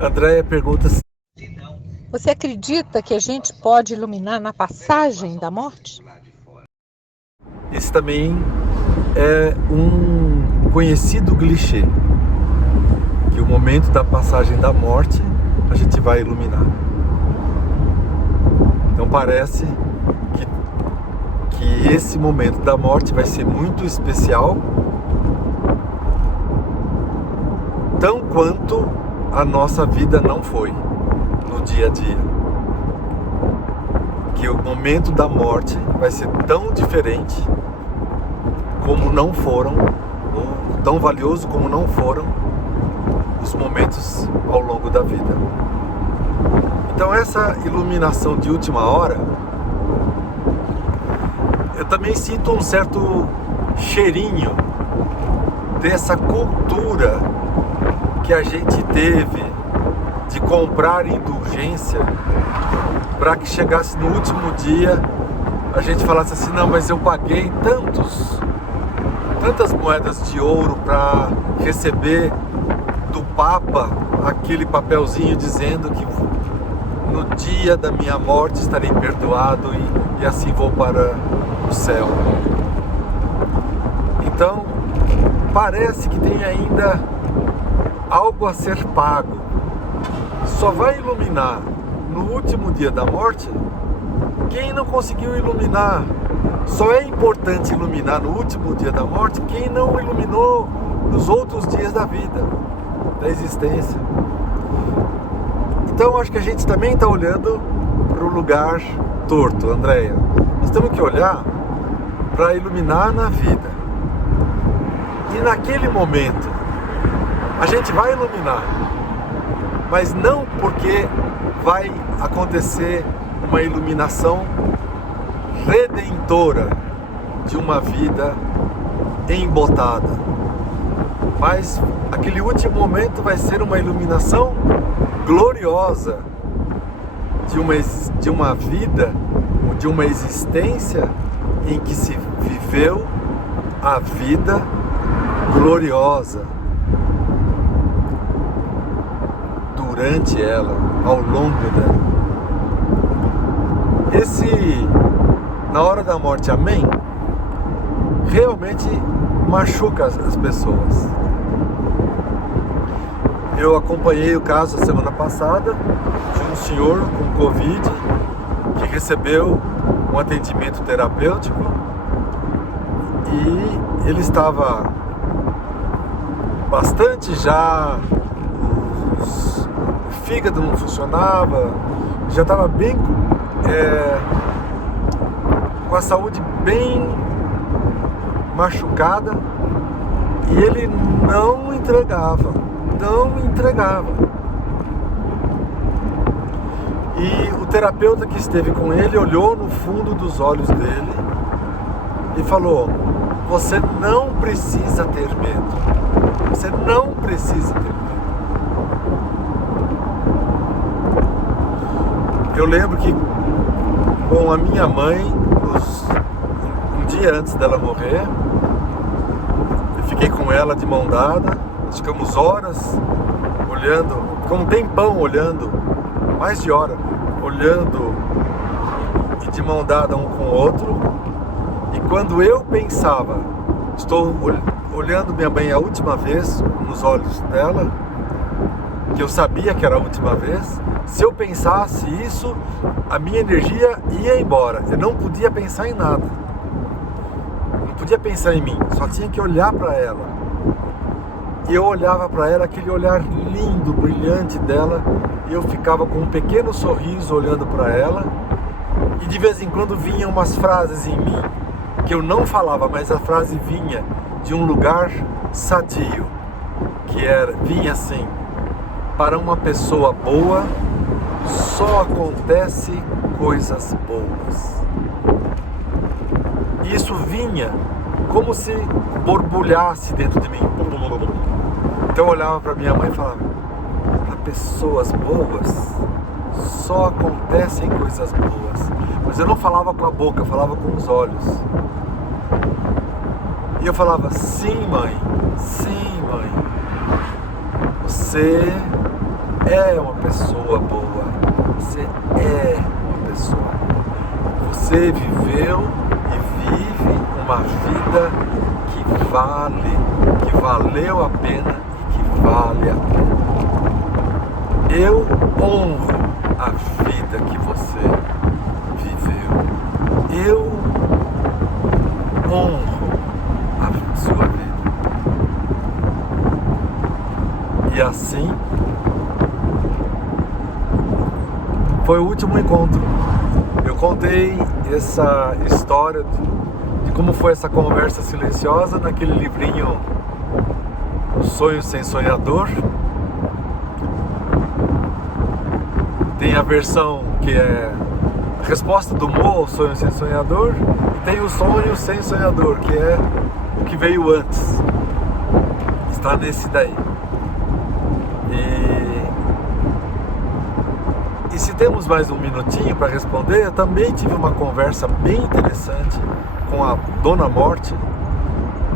Andréia pergunta se Você acredita que a gente pode iluminar na passagem da morte? esse também é um conhecido clichê, que o momento da passagem da morte a gente vai iluminar. Então parece que esse momento da morte vai ser muito especial, tão quanto a nossa vida não foi no dia a dia. Que o momento da morte vai ser tão diferente como não foram, ou tão valioso como não foram os momentos ao longo da vida. Então essa iluminação de última hora, eu também sinto um certo cheirinho dessa cultura que a gente teve de comprar indulgência para que chegasse no último dia a gente falasse assim, não, mas eu paguei tantas moedas de ouro para receber do Papa aquele papelzinho dizendo que no dia da minha morte estarei perdoado e assim vou para o céu. Então parece que tem ainda algo a ser pago. Só vai iluminar no último dia da morte quem não conseguiu iluminar. Só é importante iluminar no último dia da morte quem não iluminou nos outros dias da vida, da existência. Então acho que a gente também está olhando para o lugar torto, Andréia. Nós temos que olhar para iluminar na vida. E naquele momento a gente vai iluminar, mas não porque vai acontecer uma iluminação redentora de uma vida embotada, mas aquele último momento vai ser uma iluminação gloriosa de uma vida, de uma existência em que se viveu a vida gloriosa durante ela, ao longo dela. Na hora da morte, amém, realmente machuca as pessoas. Eu acompanhei o caso a semana passada de um senhor com Covid que recebeu um atendimento terapêutico e ele estava bastante já, o fígado não funcionava, já estava bem com a saúde bem machucada e ele não entregava. E o terapeuta que esteve com ele olhou no fundo dos olhos dele e falou: você não precisa ter medo. Você não precisa ter medo. Eu lembro que com a minha mãe, um dia antes dela morrer, eu fiquei com ela de mão dada, nós ficamos horas olhando, ficamos um tempão olhando, mais de hora, olhando e de mão dada um com o outro. E quando eu pensava, estou olhando minha mãe a última vez nos olhos dela, que eu sabia que era a última vez, se eu pensasse isso, a minha energia ia embora. Eu não podia pensar em nada. Não podia pensar em mim. Só tinha que olhar para ela. E eu olhava para ela, aquele olhar lindo, brilhante dela, e eu ficava com um pequeno sorriso olhando para ela. E de vez em quando vinham umas frases em mim que eu não falava, mas a frase vinha de um lugar sadio, vinha assim: para uma pessoa boa, só acontece coisas boas. E isso vinha como se borbulhasse dentro de mim. Então eu olhava para minha mãe e falava: para pessoas boas, só acontecem coisas boas. Mas eu não falava com a boca, eu falava com os olhos. E eu falava: sim, mãe, você é uma pessoa boa. Você é uma pessoa. Você viveu e vive uma vida que valeu a pena e que vale a pena. Eu honro a vida que você viveu. Eu honro a sua vida. E assim foi o último encontro. Eu contei essa história de como foi essa conversa silenciosa naquele livrinho Sonho Sem Sonhador. Tem a versão que é a resposta do Mo ao Sonho Sem Sonhador, e tem o Sonho Sem Sonhador, que é o que veio antes. Está nesse daí. E se temos mais um minutinho para responder, eu também tive uma conversa bem interessante com a Dona Morte,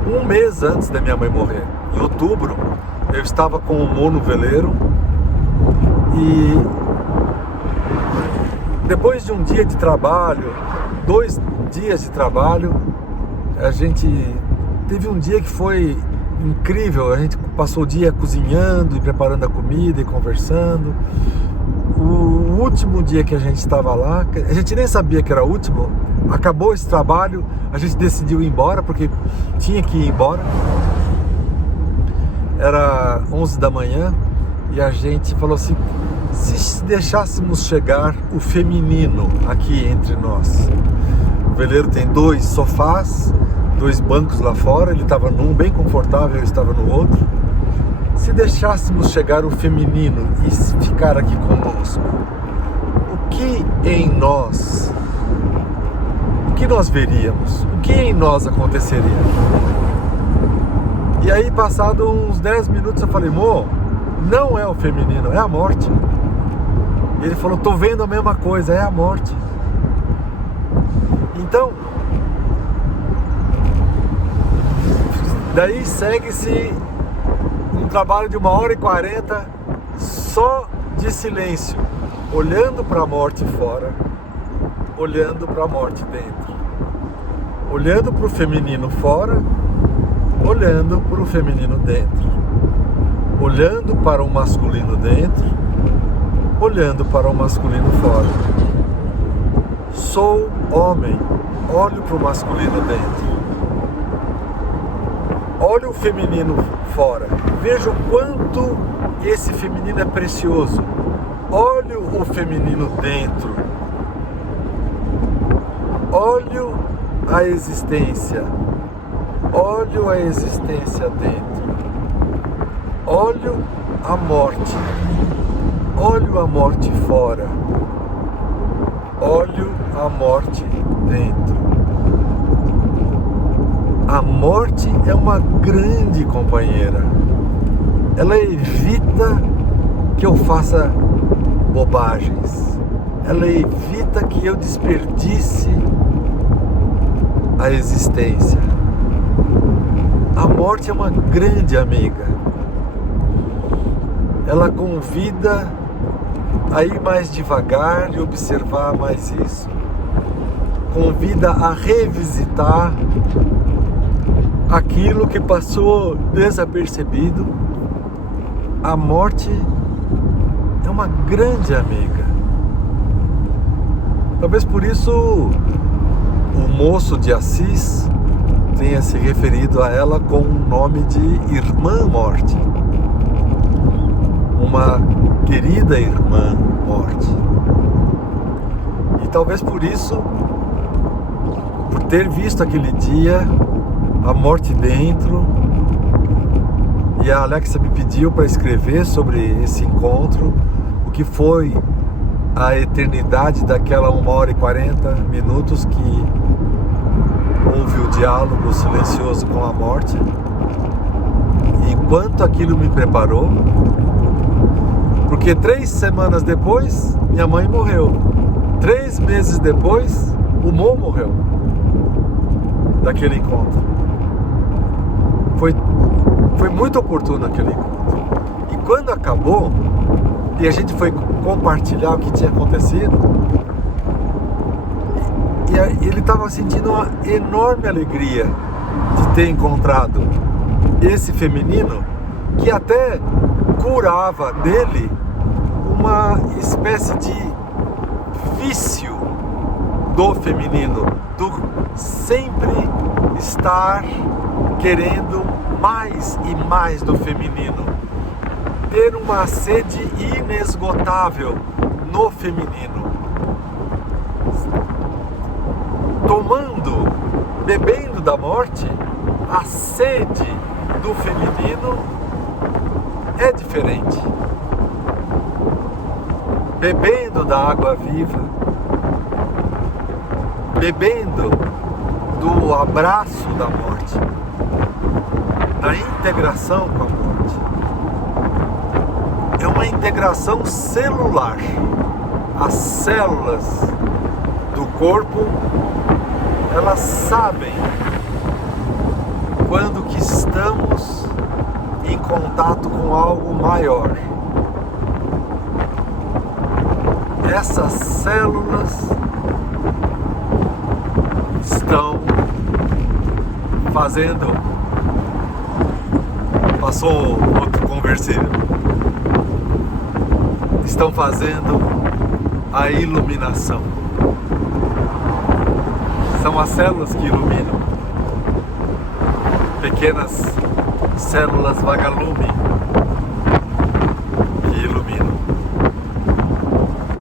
um mês antes da minha mãe morrer. Em outubro, eu estava com o Mo no veleiro e depois de um dia de trabalho, 2 dias de trabalho, a gente teve um dia que foi incrível. A gente passou o dia cozinhando e preparando a comida e conversando. O último dia que a gente estava lá, a gente nem sabia que era o último, acabou esse trabalho, a gente decidiu ir embora, porque tinha que ir embora. Era 11 da manhã e a gente falou assim: se deixássemos chegar o feminino aqui entre nós. O veleiro tem 2 sofás, 2 bancos lá fora, ele estava num bem confortável, eu estava no outro. Se deixássemos chegar o feminino e ficar aqui conosco, o que nós veríamos? O que em nós aconteceria? E aí, passado uns 10 minutos, eu falei: Mo, não é o feminino, é a morte. E ele falou: tô vendo a mesma coisa, é a morte. Então, daí segue-se um trabalho de 1h40 só de silêncio, olhando para a morte fora, olhando para a morte dentro, olhando para o feminino fora, olhando para o feminino dentro, olhando para o masculino dentro, olhando para o masculino fora. Sou homem, olho para o masculino dentro, olho o feminino fora, vejo o quanto esse feminino é precioso, olho o feminino dentro, olho a existência, olho a existência dentro, olho a morte, olho a morte fora, olho a morte dentro. A morte é uma grande companheira. Ela evita que eu faça bobagens. Ela evita que eu desperdice a existência. A morte é uma grande amiga. Ela convida a ir mais devagar e observar mais isso. Convida a revisitar aquilo que passou desapercebido. A morte é uma grande amiga. Talvez por isso o moço de Assis tenha se referido a ela com o nome de Irmã Morte, uma querida irmã Morte. E talvez por isso, por ter visto aquele dia a morte dentro, e a Alexa me pediu para escrever sobre esse encontro, o que foi a eternidade daquela 1h40 que houve o diálogo silencioso com a morte. E enquanto aquilo me preparou, porque 3 semanas depois minha mãe morreu, 3 meses depois o Mo morreu daquele encontro. Foi muito oportuno aquele encontro. E quando acabou, E a gente foi compartilhar o que tinha acontecido. E ele estava sentindo uma enorme alegria de ter encontrado esse feminino que até curava nele uma espécie de vício do feminino, do sempre estar querendo mais e mais do feminino, ter uma sede inesgotável no feminino, bebendo da morte. A sede do feminino é diferente. Bebendo da água viva, bebendo do abraço da morte, da integração com a morte. É uma integração celular. As células do corpo, elas sabem quando que estamos em contato com algo maior. Essas células estão fazendo... Passou outro conversível. Estão fazendo a iluminação. São as células que iluminam. Pequenas células vagalume